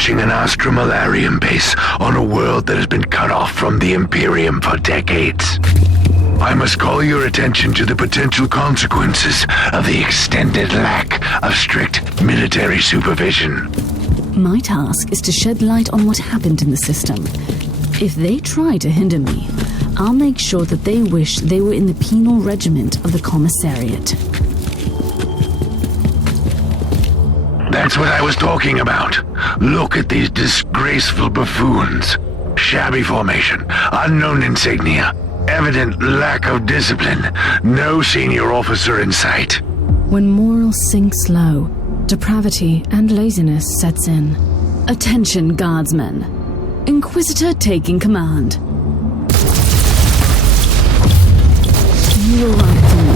approaching an Astromalarian base on a world that has been cut off from the Imperium for decades. I must call your attention to the potential consequences of the extended lack of strict military supervision. My task is to shed light on what happened in the system. If they try to hinder me, I'll make sure that they wish they were in the penal regiment of the Commissariat. That's what I was talking about. Look at these disgraceful buffoons. Shabby formation, unknown insignia, evident lack of discipline, no senior officer in sight. When morals sink low, depravity and laziness sets in. Attention, guardsmen. Inquisitor taking command. You were right, Dean.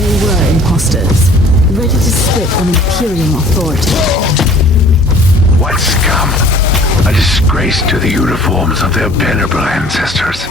They were imposters, ready to spit on Imperium authority. What scum! A disgrace to the uniforms of their venerable ancestors.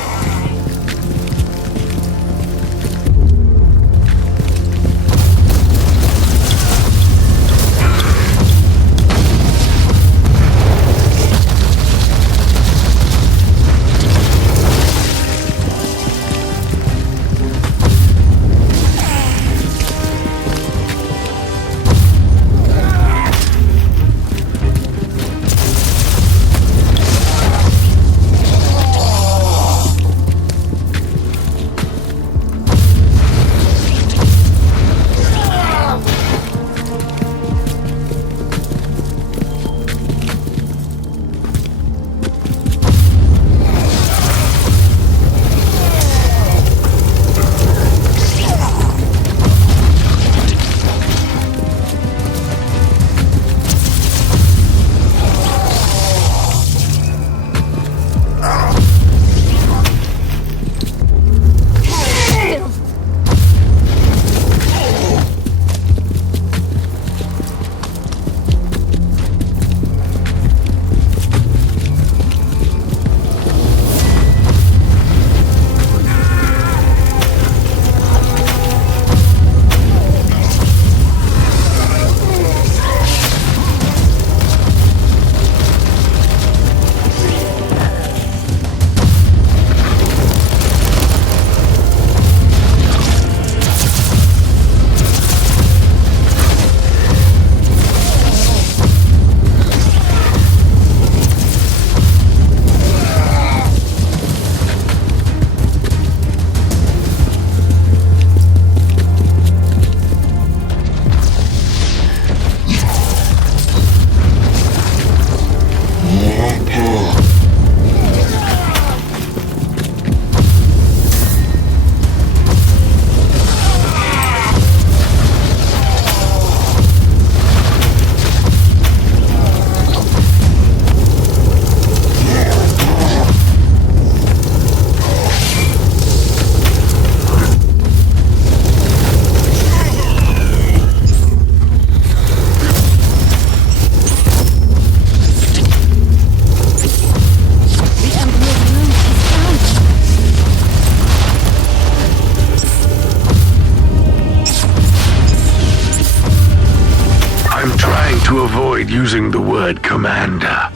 Using the word commander.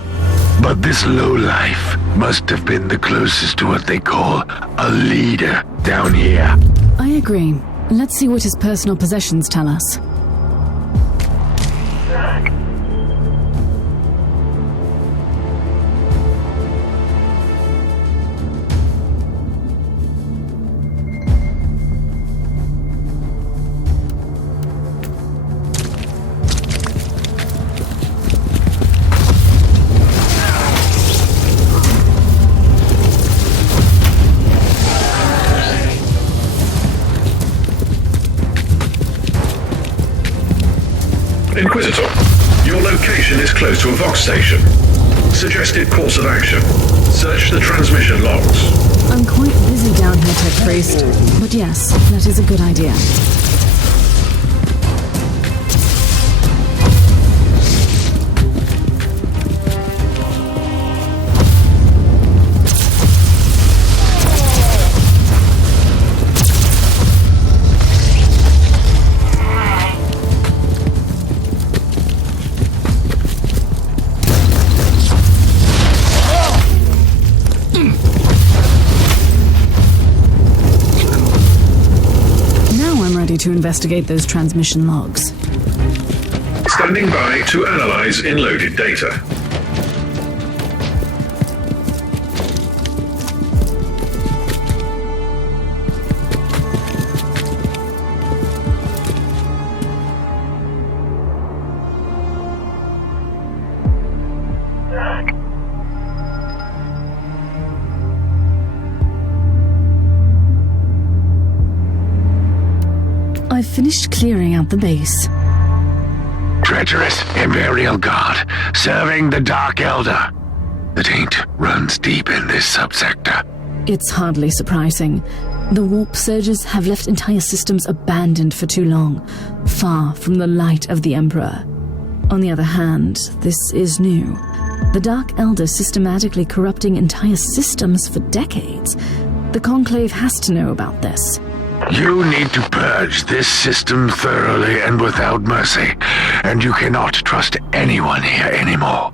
But this lowlife must have been the closest to what they call a leader down here. I agree. Let's see what his personal possessions tell us. Inquisitor, your location is close to a Vox station. Suggested course of action. Search the transmission logs. I'm quite busy down here, Tech Priest. But yes, that is a good idea. to investigate those transmission logs. Standing by to analyze in-loaded data. I've finished clearing out the base. Treacherous Imperial Guard, serving the Dark Elder. The taint runs deep in this subsector. It's hardly surprising. The warp surges have left entire systems abandoned for too long, far from the light of the Emperor. On the other hand, this is new. The Dark Elder systematically corrupting entire systems for decades. The Conclave has to know about this. You need to purge this system thoroughly and without mercy, and you cannot trust anyone here anymore.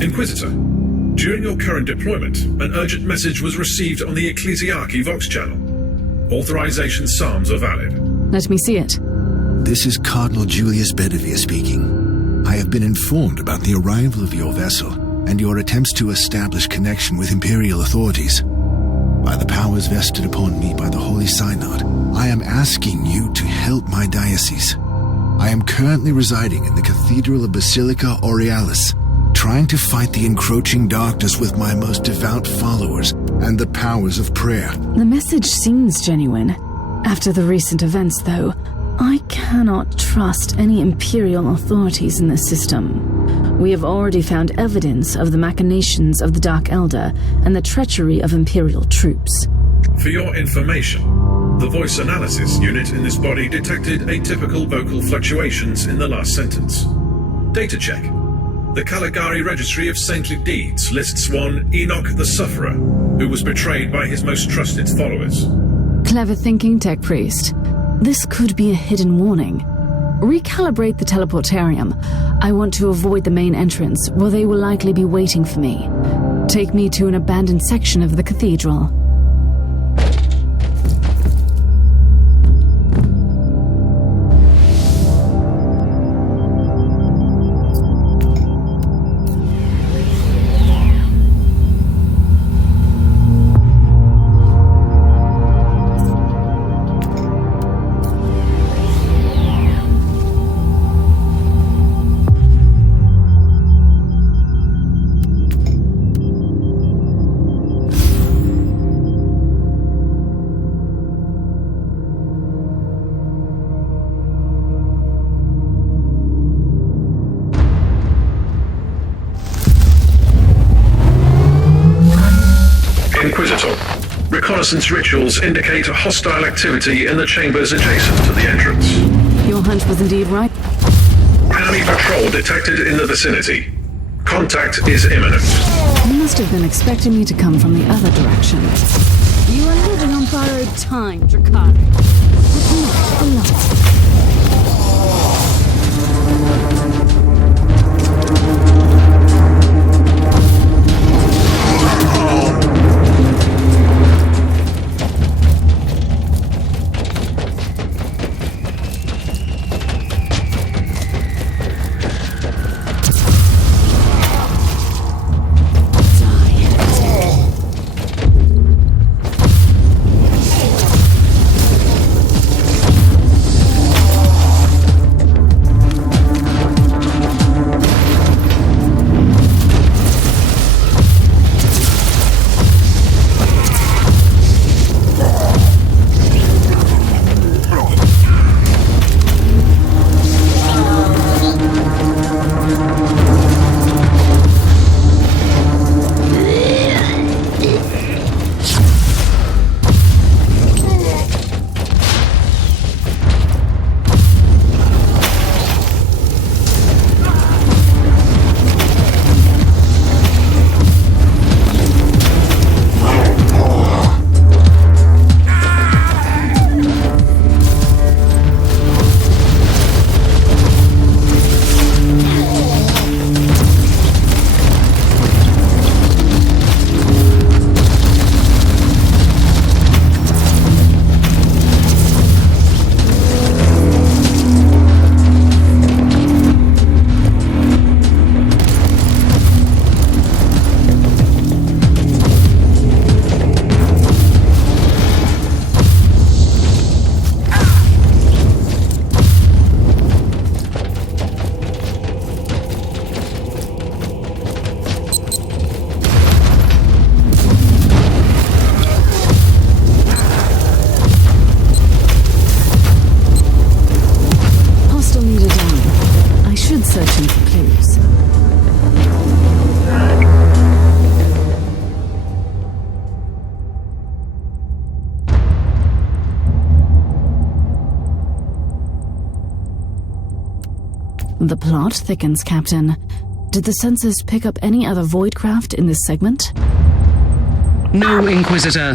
Inquisitor, during your current deployment, an urgent message was received on the Ecclesiarchy Vox channel. Authorization psalms are valid. Let me see it. This is Cardinal Julius Bedivere speaking. I have been informed about the arrival of your vessel and your attempts to establish connection with Imperial authorities. By the powers vested upon me by the Holy Synod, I am asking you to help my diocese. I am currently residing in the Cathedral of Basilica Aurealis, trying to fight the encroaching darkness with my most devout followers and the powers of prayer. The message seems genuine. After the recent events, though, I cannot trust any Imperial authorities in this system. We have already found evidence of the machinations of the Dark Elder and the treachery of Imperial troops. For your information, the voice analysis unit in this body detected atypical vocal fluctuations in the last sentence. Data check. The Caligari Registry of Saintly Deeds lists one Enoch the Sufferer, who was betrayed by his most trusted followers. Clever thinking, Tech Priest. This could be a hidden warning. Recalibrate the teleportarium. I want to avoid the main entrance, where they will likely be waiting for me. Take me to an abandoned section of the cathedral. Inquisitor, reconnaissance rituals indicate hostile activity in the chambers adjacent to the entrance. Your hunch was indeed right. Enemy patrol detected in the vicinity. Contact is imminent. You must have been expecting me to come from the other direction. You are living on borrowed time, Drakari. But not for long. searching for clues. The plot thickens, Captain. Did the sensors pick up any other voidcraft in this segment? No, Inquisitor.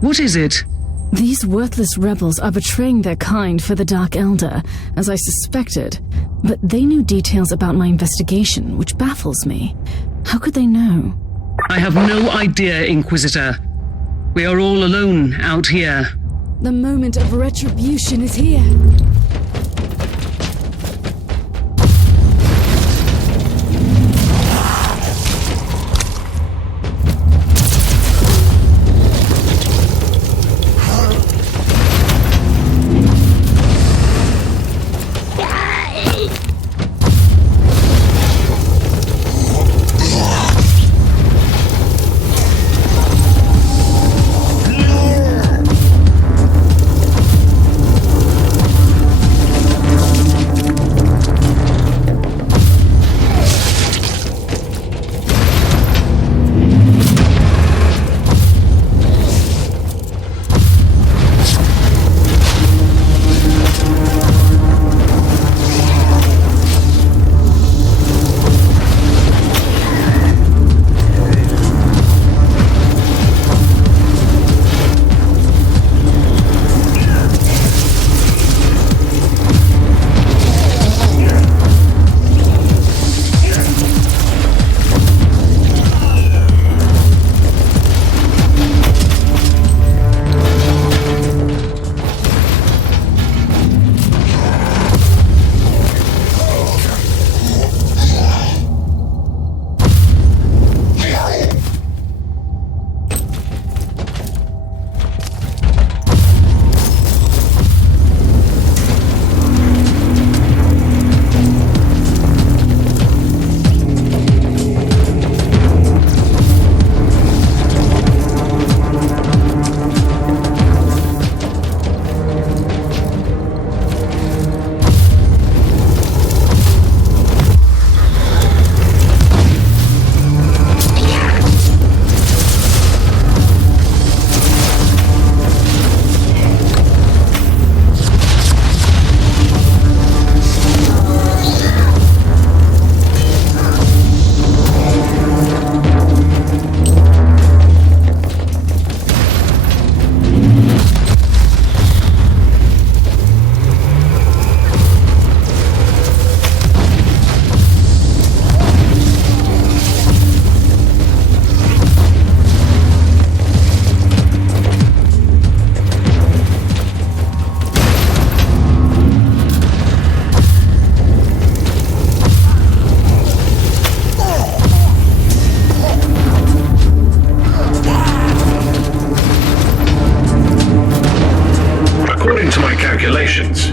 What is it? These worthless rebels are betraying their kind for the Dark Elder, as I suspected. But they knew details about my investigation, which baffles me. How could they know? I have no idea, Inquisitor. We are all alone out here. The moment of retribution is here.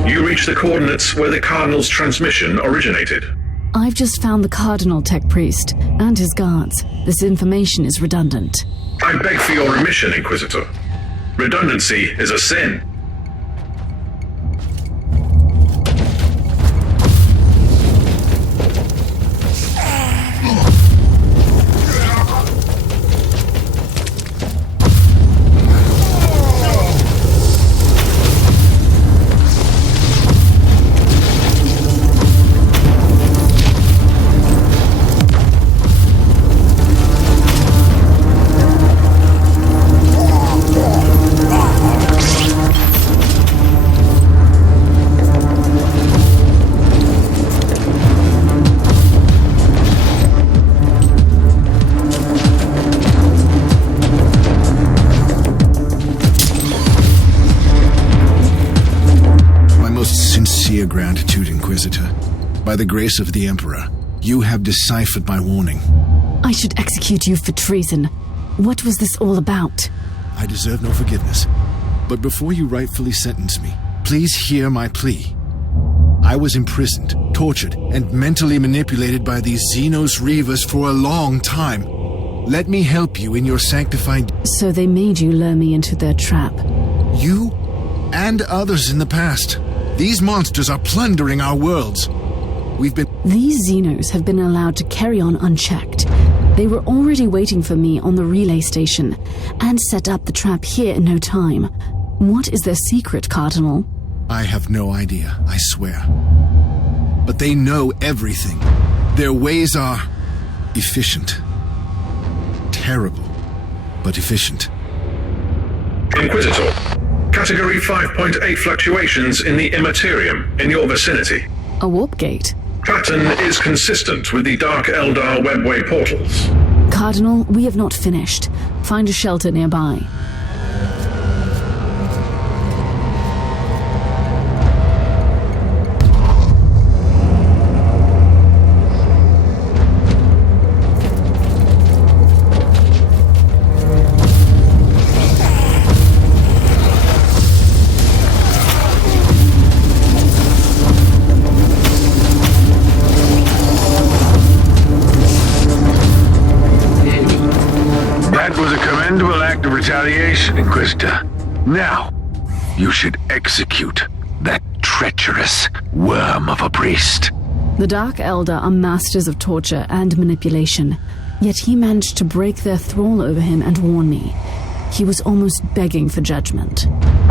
You reach the coordinates where the Cardinal's transmission originated. I've just found the Cardinal Tech Priest and his guards. This information is redundant. I beg for your remission, Inquisitor. Redundancy is a sin. Gratitude, Inquisitor. By the grace of the Emperor, you have deciphered my warning. I should execute you for treason. What was this all about? I deserve no forgiveness. But before you rightfully sentence me, please hear my plea. I was imprisoned, tortured, and mentally manipulated by these Xenos Reavers for a long time. Let me help you in your sanctified... So they made you lure me into their trap. You and others in the past. These monsters are plundering our worlds. These Xenos have been allowed to carry on unchecked. They were already waiting for me on the relay station, and set up the trap here in no time. What is their secret, Cardinal? I have no idea, I swear. But they know everything. Their ways are efficient. Terrible, but efficient. Inquisitor, Category 5.8 fluctuations in the immaterium in your vicinity. A warp gate. Pattern is consistent with the Dark Eldar webway portals. Cardinal, we have not finished. Find a shelter nearby. Retaliation, Inquisitor. Now, you should execute that treacherous worm of a priest. The Dark Eldar are masters of torture and manipulation, yet he managed to break their thrall over him and warn me. He was almost begging for judgment.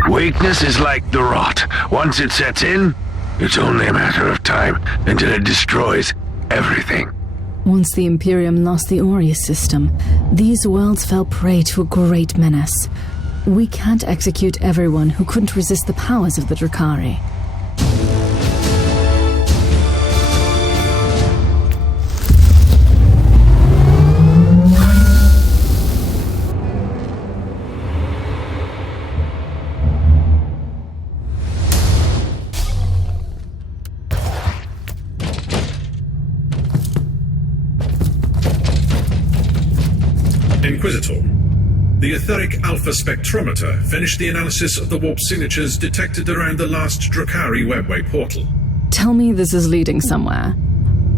Weakness is like the rot. Once it sets in, it's only a matter of time until it destroys everything. Once the Imperium lost the Aureus system, these worlds fell prey to a great menace. We can't execute everyone who couldn't resist the powers of the Drakari. Inquisitor, the etheric alpha spectrometer finished the analysis of the warp signatures detected around the last Drakari webway portal. Tell me this is leading somewhere.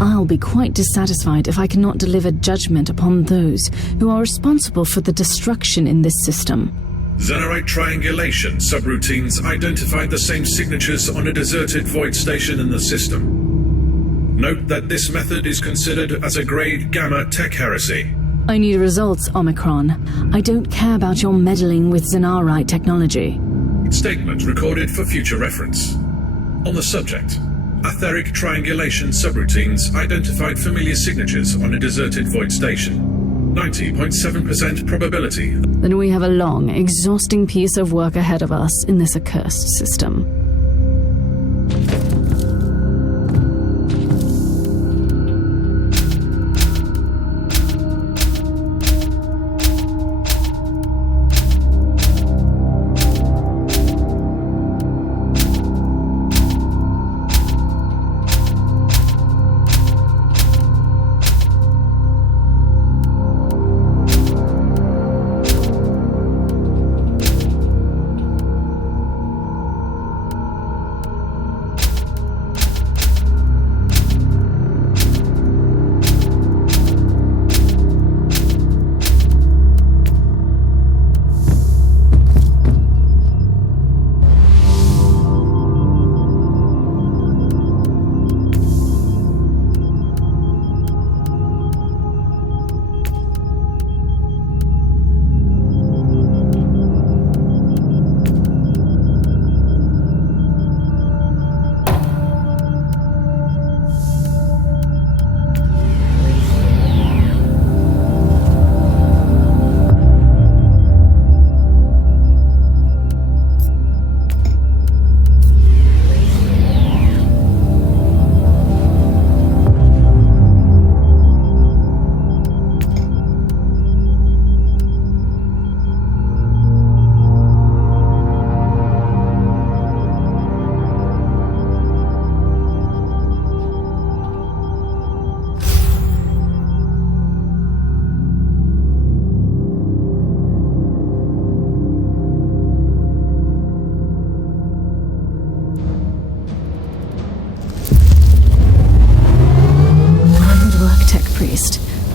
I'll be quite dissatisfied if I cannot deliver judgment upon those who are responsible for the destruction in this system. Xenorite triangulation subroutines identified the same signatures on a deserted void station in the system. Note that this method is considered as a grade Gamma tech heresy. I need results, Omicron. I don't care about your meddling with Xenarite technology. Statement recorded for future reference. On the subject, etheric triangulation subroutines identified familiar signatures on a deserted void station. 90.7% probability. Then we have a long, exhausting piece of work ahead of us in this accursed system.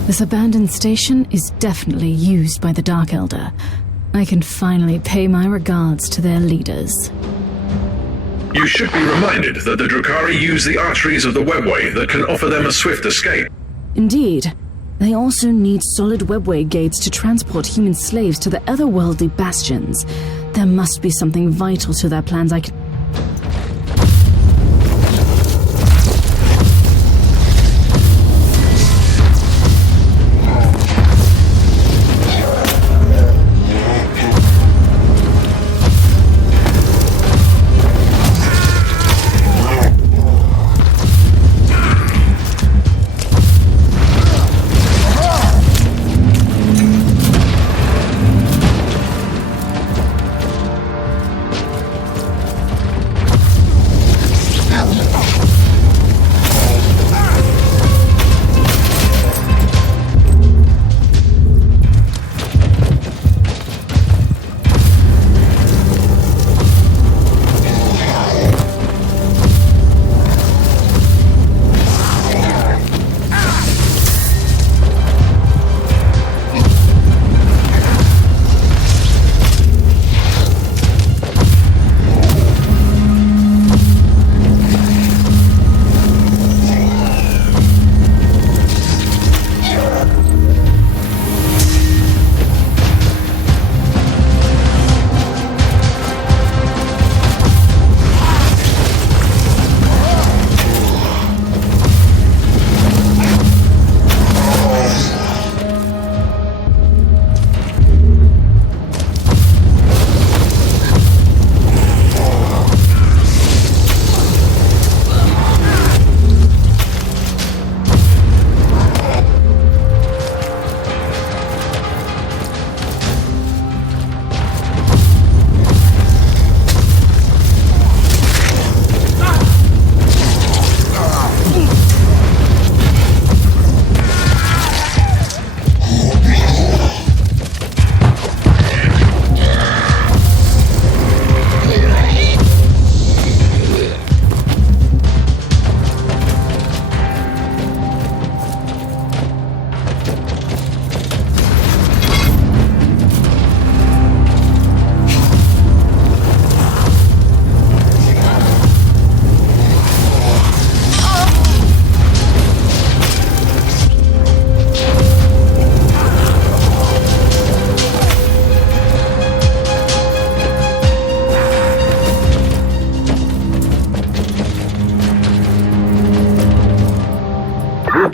This abandoned station is definitely used by the Dark Eldar. I can finally pay my regards to their leaders. You should be reminded that the Drukhari use the arteries of the webway that can offer them a swift escape. Indeed. They also need solid webway gates to transport human slaves to the otherworldly bastions. There must be something vital to their plans I can...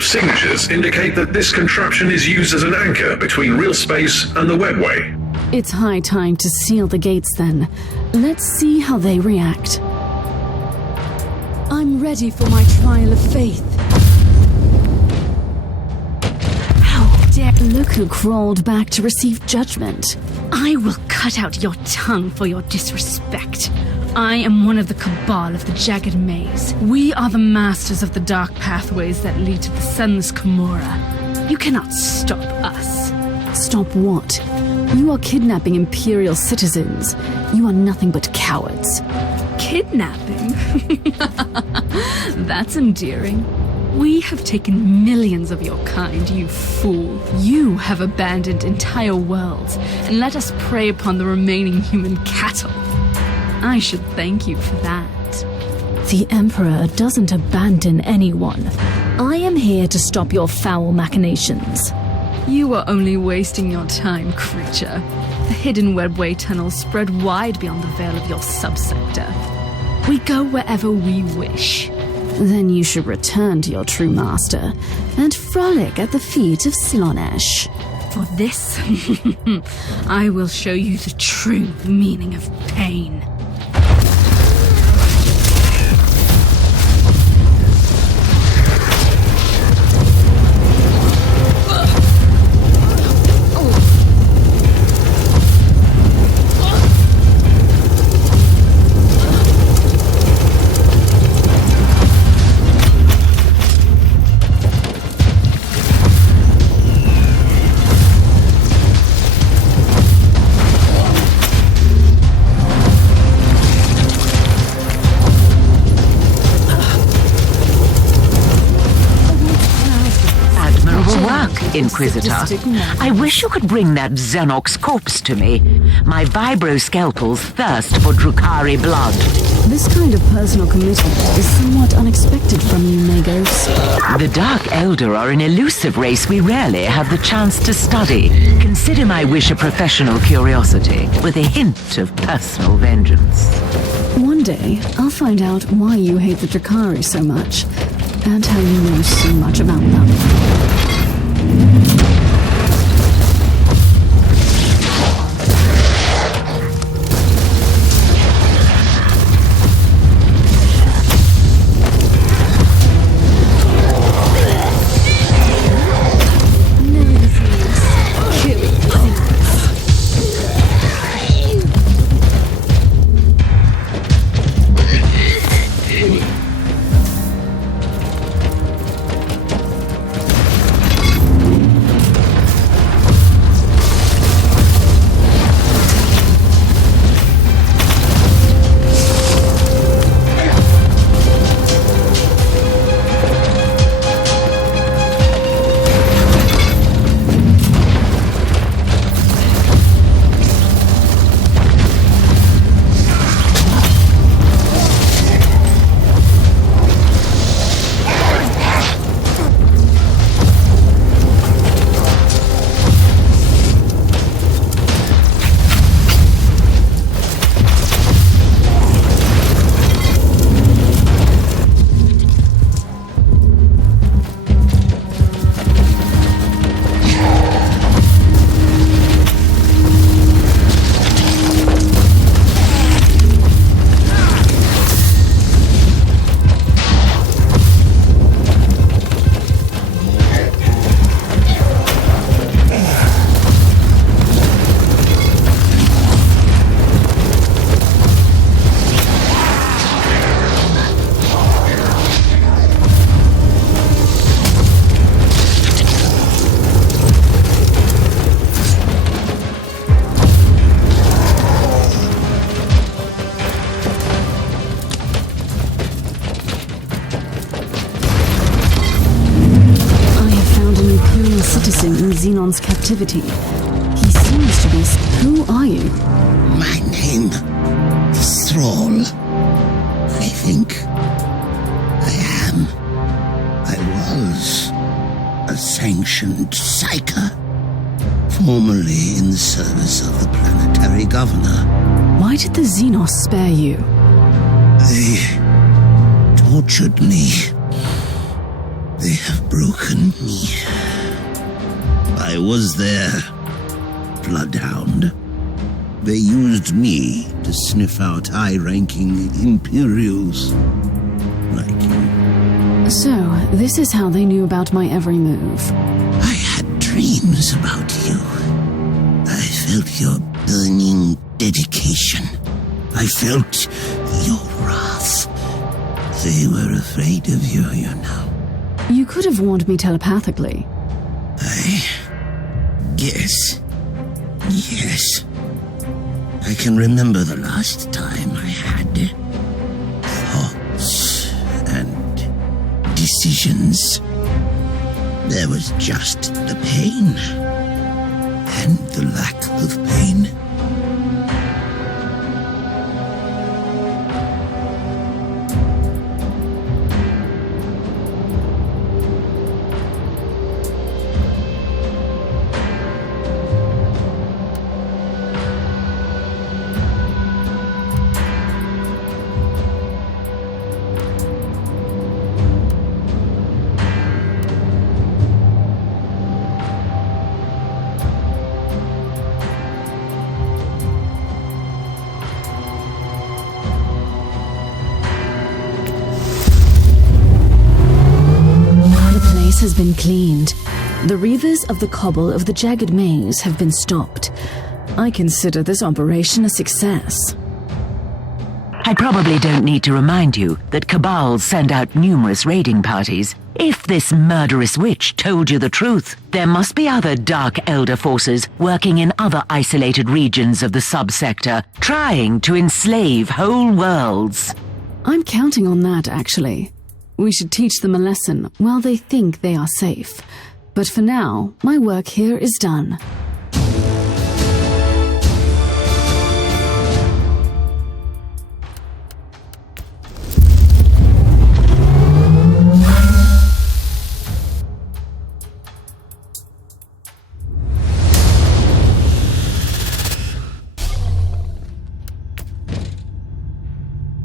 Signatures indicate that this contraption is used as an anchor between real space and the webway. It's high time to seal the gates then. Let's see how they react. I'm ready for my trial of faith. How dare... Look who crawled back to receive judgment. I will cut out your tongue for your disrespect. I am one of the cabal of the Jagged Maze. We are the masters of the dark pathways that lead to the sunless Kimura. You cannot stop us. Stop what? You are kidnapping Imperial citizens. You are nothing but cowards. Kidnapping? That's endearing. We have taken millions of your kind, you fool. You have abandoned entire worlds and let us prey upon the remaining human cattle. I should thank you for that. The Emperor doesn't abandon anyone. I am here to stop your foul machinations. You are only wasting your time, creature. The hidden webway tunnels spread wide beyond the veil of your subsector. We go wherever we wish. Then you should return to your true master and frolic at the feet of Slaanesh. For this, I will show you the true meaning of pain. Inquisitor. I wish you could bring that Xenox corpse to me. My vibro scalpels thirst for Drukhari blood. This kind of personal commitment is somewhat unexpected from you, Magos. The Dark Elder are an elusive race we rarely have the chance to study. Consider my wish a professional curiosity, with a hint of personal vengeance. One day, I'll find out why you hate the Drakari so much, and how you know so much about them. Xenon's captivity. He seems to be... Who are you? My name is Thrall. I think I am. I was a sanctioned psyker, formerly in the service of the planetary governor. Why did the Xenos spare you? They tortured me. They have broken me. I was their bloodhound. They used me to sniff out high-ranking Imperials like you. So, this is how they knew about my every move. I had dreams about you. I felt your burning dedication. I felt your wrath. They were afraid of you, you know. You could have warned me telepathically. Yes. I can remember the last time I had thoughts and decisions. There was just the pain and the lack of pain. Has been cleaned. The reavers of the cobble of the Jagged Maze have been stopped. I consider this operation a success. I probably don't need to remind you that Cabals send out numerous raiding parties. If this murderous witch told you the truth, there must be other Dark Elder forces working in other isolated regions of the subsector, trying to enslave whole worlds. I'm counting on that, actually. We should teach them a lesson while they think they are safe. But for now, my work here is done.